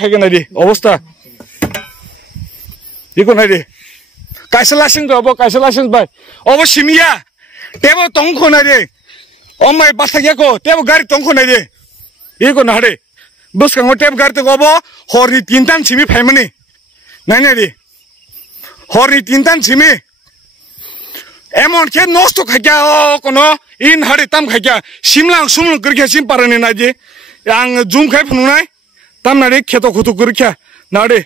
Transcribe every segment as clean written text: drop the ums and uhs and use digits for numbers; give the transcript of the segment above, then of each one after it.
खायगोन नायदि अबस्था बेखौ नायदि कायसा लासिं दं कायसा लासिं बाय अब सिमिया टेबो तंखौ नायदि अमाय बासागियाखौ टेबो गारि तंखौ नायदि बेखौ नायदि बसखाङाव टेब गारि दं अब हरनि 3टान सिमि फायमानि नायदि हरनि 3टान सिमि एमन के नष्ट खायगा कोनो इन हारि ताम खायगा सिमलां सुमलां गरखिया सिम पारने नायदि आं जुम खाय फुनुनाय ताम नायदि खेतो खुतु गरखिया नायदि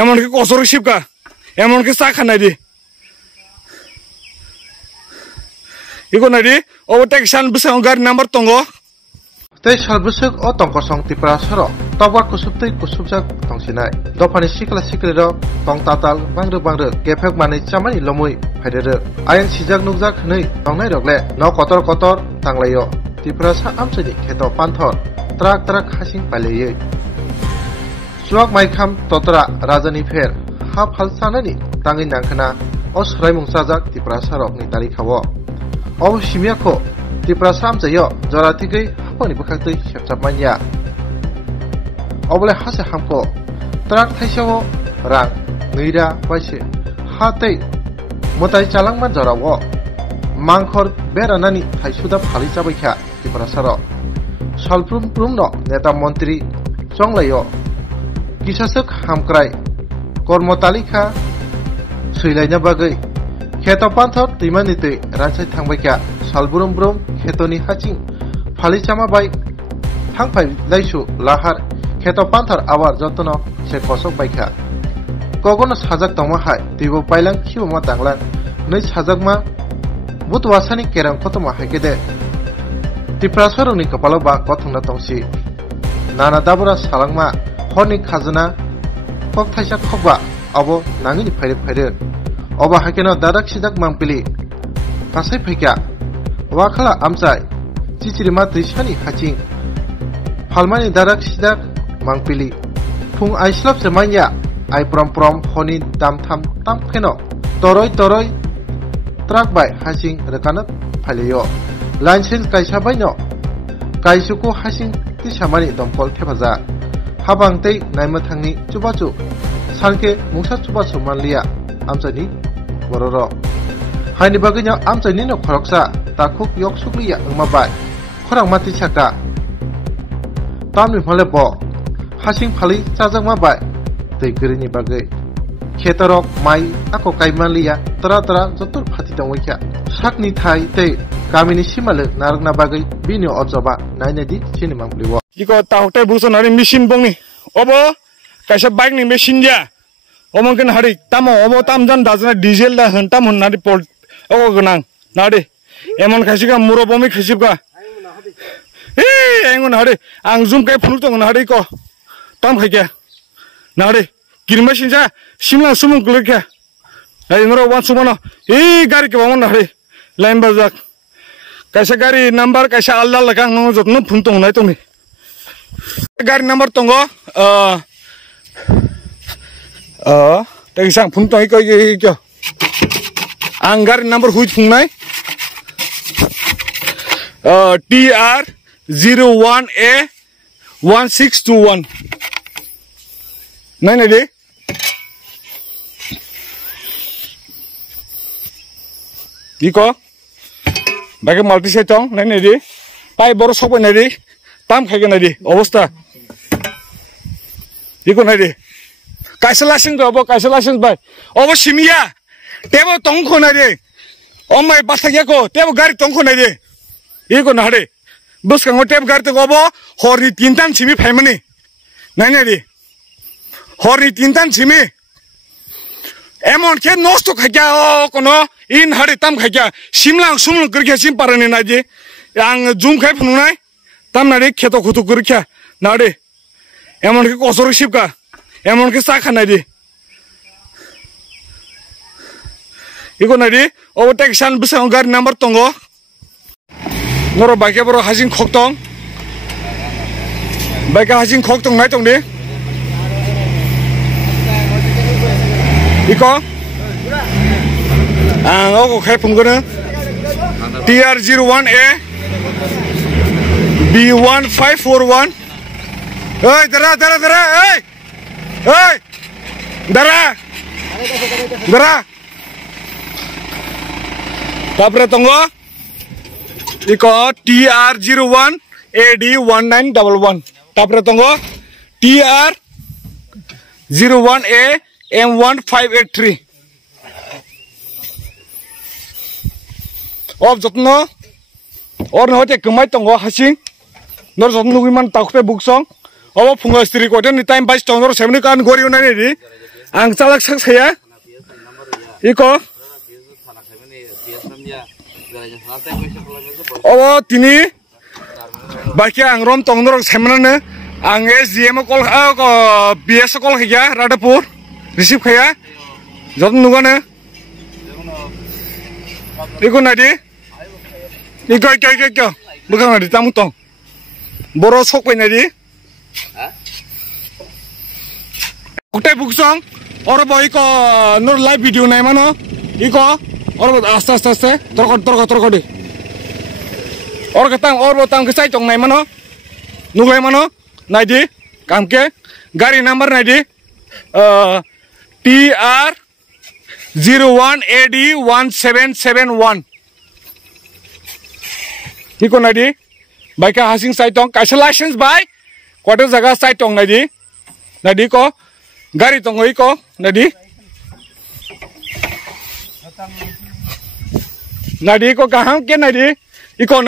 एमन के कसर सिबका एमन के साखा नायदि इको नायदि ओवरटेक्शन बिसां गारि number तंगो tei salbusuk o tongkosong Tripura soro tokwa kusubtui kusubjak tongsinai dopani sikla sikriro tong tatal bangruk gefek mani chamani lomui phaidere ayang sijak nukjak hnui tongnai rogle no kotor kotor tanglayo Tripura sa amsani kheto panthor trak hasing paleye suak maikham totora rajani pher hap halsanani tangi nangkhana o sraimung sajak Tripura sarok ni tarikhawo o simyakho Tripura samjayo joratigei hapani bukhaktui sepchapmanya obole hase hamko trak thaisao rang nuira paise hatei motai chalangman jorawo mangkhor beranani thaisuda phali chabaikha Tripura saro salprum no neta mantri chonglayo kisasuk hamkrai kormotalika suilaina bagai kheto panthor timanitui ransai thangbaikha salbrum khetoni haching phali chama bai thangpai laisu lahar kheto panthor awar jotono se kosok baikha kogono sajak tongma hai tibo pailang khiboma tanglang nei sajakma butwasani kerang khotoma haikede Tripura saroni kapalo ba kothongna tongsi nana dabura salangma horni khajana kok thaisa khokba abo nangini phaire oba hakeno dadak sidak mangpili kasai phaikya wakhala amchai chichirima trisani haching phalmani dadak sidak mangpili phung aislap semanya ai prom honi damtham tam kheno toroi trak bai haching rekanat phaleyo lanchen kaisa baino kaisuko haching ti samani domkol thebaja habang tei naimathangni chubachu sanke mungsa chubachu manliya amchani bororo haini baganya amchani no khoroksa takuk yok sukliya ngmabai khorang mati chaka tamni phalepo hasing phali chajakma bai tei grini bagai khetarok mai ako kaimanliya tara jotur phati tongwikha sakni thai tei kamini simale naragna bagai bini ojoba nainedi chini mangpliwo iko tahote busonari machine bongni obo kaisa bike ni machine ja omongken hari tamo obo tamjan dajna diesel da hantam honnari pol ogo gonang nadi emon khaisika murobomi khaisibka engon hari ang zoom kai phunu tong nadi ko tam khaikya nadi kirma sinja simla sumung kulekya ai ngoro wan sumana gari ke bamon nadi line bazak kaisa gari number kaisa alla lakang no jotno phun tong nai tong ni gari number tongo tagisang phun tong ko kyo ang gari number hui phungnai TR 01A 1621 nai nai de iko bagai multi setong nai nai de pai boro sobai nai de tam khaiga nai de obostha iko nai de kaisa lasing bai obo simia tebo tongkho nai de omai basagiako tebo gari tongkho nai de iko nai de boskango teb gari to obo horni 3টান simi phaimani nai nai de horni 3টান simi emon ke nosto khagya kono in hari tam khagya simlang sumlang gurkhya sim parane naji ang zoom khai phununai tam nari kheto khutu gurkhya nari emon ke kosor sibka emon ke sakha naji iko nari overtaction bisang gari number tongo noro bike boro hajing khoktong bike hajing khoktong nai tongdi iko ang ogo khai phunggono TR01A B1541 Oi, dara. Oi. Dara. Tapre tunggu. Iko TR01 AD1911. Tapre tunggu. TR01A M1583. Of jotno. Or no te kumai tunggu hasing. Nor jotno wiman takpe buksong. Obo fungo istri ko den time bas tongor semni kan gori unani ri ang salak sak saya iko obo tini baki ang rom tongor semna ang SGM call ko BS call khaya Radapur receive khaya jotno nugane iko nadi iko bukan nadi tamu tong boro sok nadi Kutai buksong, orang boy ko nur live video nai mana, iko orang asta, terkot deh. Orang ketang kesai tong nai mana, nuglai mana, nai di, kamke, gari number nai di, TR01AD1771. Iko nai di, baik hasing sai tong, kasih license by. Quarter jaga side tong nadi ko gari tong iko nadi ko kahang ke nadi iko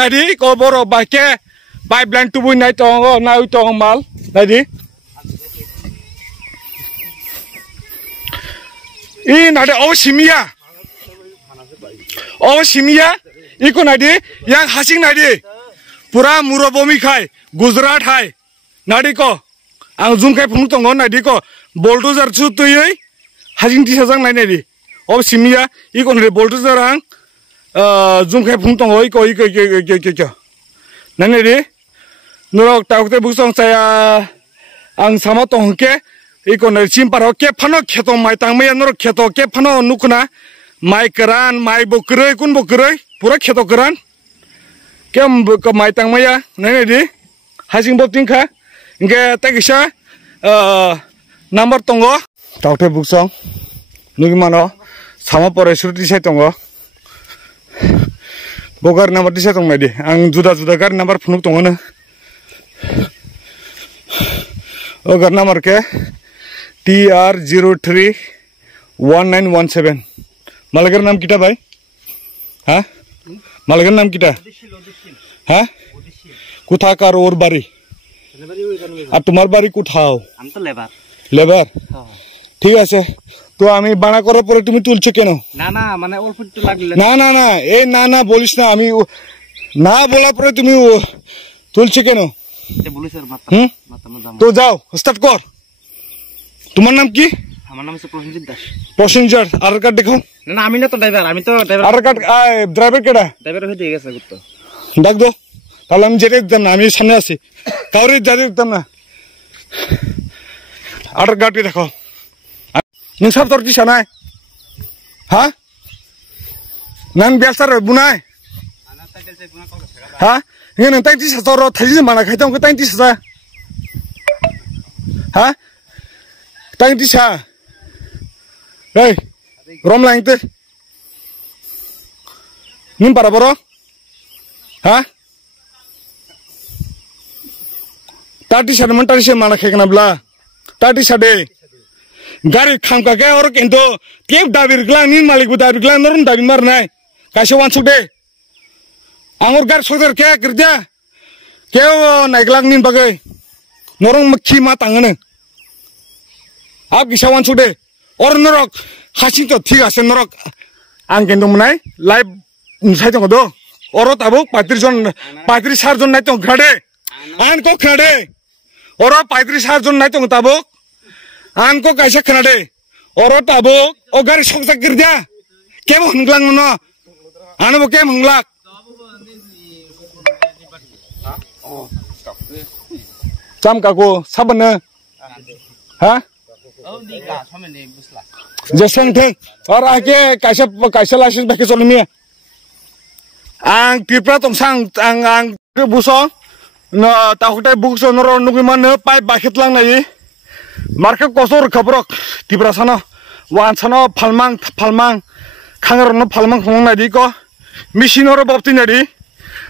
boro bake pipeline tubu nai tong mal nadi i nadi oshimia iko nadi yang hasing nadi pura murobomi khai Gujarat hai nadi ko ang zoom kai phunu tongo nadi ko bulldozer chu tuyoi hajing ti sajang nai nadi ob simia iko ne bulldozer ang zoom kai phunu tongo iko nani ri norok taukte busong saya ang sama tong ke iko ne chimparo ke phano kheto mai tangmaya norok kheto ke phano nukuna mai karan mai bokroi kun bokroi pura kheto karan kem ko mai tangmaya nani ri hajing boting kha Inge takisha number tongo taute buksong nugi mano sama pore surti sai tongo bogar number disa tong nadi ang juda gar number phunuk tongo na ogar number ke TR031917 malagar naam kita bhai ha malagar naam kita ha kuthakar or bari আর তোমার বাড়ি কোথাও আমি তো labour ঠিক আছে তো আমি বানা করার পরে তুমি তুলছো কেন না মানে অল্প একটু লাগলে না এই না বলিস না আমি না বলার পরে তুমি তুলছো কেন বলি স্যার তো যাও স্টার্ট কর তোমার নাম কি আমার নাম হচ্ছে প্রসেনজিৎ দাস প্রসেনজিৎ আধার কার্ড দেখো না আমি না তো ড্রাইভার আমি তো ড্রাইভার আধার কার্ড ড্রাইভার কেডা ড্রাইভার হয়ে দিয়ে গেছে গুত্ত ডাক দাও তাহলে আমি যেতে দিতাম না আমি সামনে আছি কাউরে যেতে দিতাম না আধার কার্ডটি দেখো নসাব তোর দিশা নাই হ্যাঁ নান বেলসার বুনাই হ্যাঁ এখানে তাই দিশা তোর থাইজি মানা খাইতাম তাই দিশা হ্যাঁ তাই দিশা এই রম লাইতে নিম পারা বড় হ্যাঁ Tadi sada mentari se mana kekna bla tadi sade gari khangka ke or kento tiap dabir glang nin malik bu dabir glang norun dabir mar nai kaise wan sude angor gar soder ke kerja ke nai glang nin bagai norong makhi ma tangane ab kisa wan sude or norok hasing to thik ase norok ang kento munai live sai to do oro tabuk 35 jon nai to khade an ko khade Oro 35 jon nai tong tabuk an ko kaisa khnade oro tabuk o gari soksa kirja kem hunglang no an bo kem hunglak cham ka ko sabana ha jesang thek or ake kaisa license baki solmi ang tripra tong sang ang busong na tahutai books onoro nugi man pai bakit lang na yi market kosor khabrok tibra sana wan sana phalmang khangar no phalmang khong na di ko machine oro bopti na di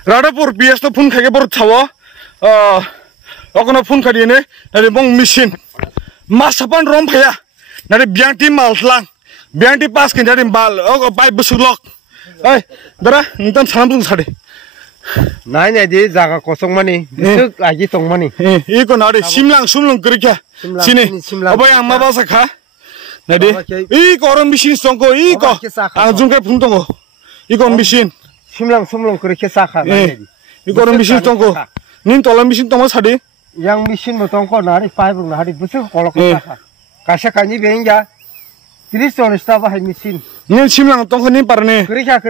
radapur ps to phun khage bor thawa okono phun khadi ne na bong machine masapan rom phaya na biangti maltlang biangti pas kin dari bal o pai busulok ai dara ntan samsung sade nai ne di jaga kosong mani bisuk lagi tong mani iko na de simlang sumlung krikya sini oboy ang mabasa kha na de iko oron machine songko iko ang jungke phun tongo iko machine simlang sumlung krikya sakha iko oron machine songko nin tola machine tongo sade yang machine mo tongko nari pai bung nari bisuk kolok sakha kasha kani benja 30 ton stava hai machine nin simlang tongko nin parne krikya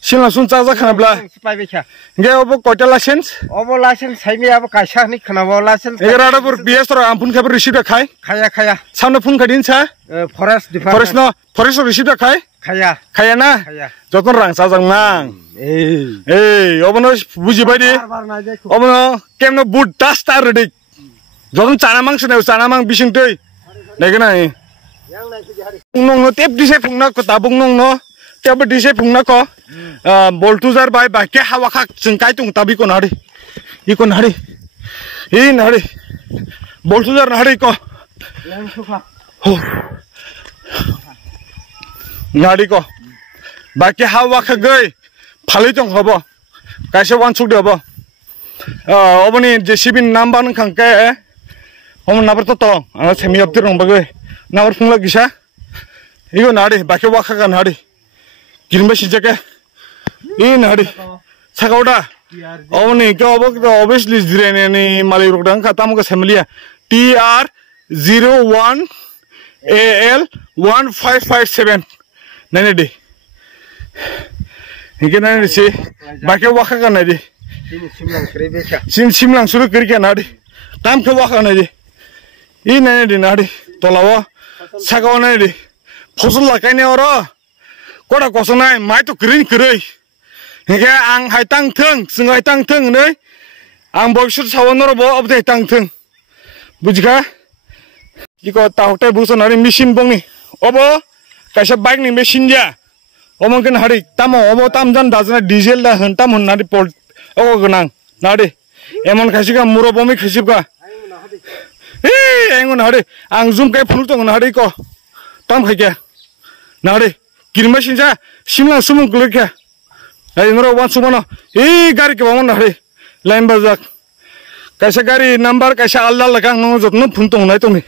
simlang sun chaja khana bla pai becha nge obo kota license obo license sai me abo kasha ni khana bo license eradapur ps ro ampun khaber receipt khai khaya samne phun khadin cha forest department forest receipt khai khaya na joton rang sajang nang obono buji baidi obono kemno boot dust ready joton chana mang sne chana mang bising tei negena nong no tep dise phungna ko tabung nong no tep dise phungna ko boltuzar bai ba ke hawa khak chingkai tung tabi ko nari iko nari nari boltuzar nari ko nari ko ba ke hawa khak gai phali tong hobo kaise wan chuk debo oboni jcb number nang khangke om nabar to anga semi optir rong bagai nabar phungla gisa iko nari ba ke wakha kan nari girme sijake nari sakauda oboni ke obok to obviously zirene ni mali rokdang khatam ko semlia TR01 AL 1557 nane de hike nane se ba ke wakha kan nari simlang suru kri ke nari tam ke wakha nari nane de nari tolawa sakau nane de phosol lakai ne oro koda kosonai mai to green krei hike ang hai tang thung singai tang thung nei ang boksur sawonoro bo obdai tang thung bujika iko tautai buson hari machine bongni obo kaisa bike ni machine ja omongken hari tamo obo tamjan dajna diesel da hantam honnari pol ogo gnang nade emon khasika murobomi khasibka engon hari ang zoom kai phunu tong nade ko tam khaike nade kirma sinja simlang sumung glekya ai noro wan sumana gari ke bamon nade line bazak kaisa gari number kaisa alla lagang no jotno phun tong nai tong ni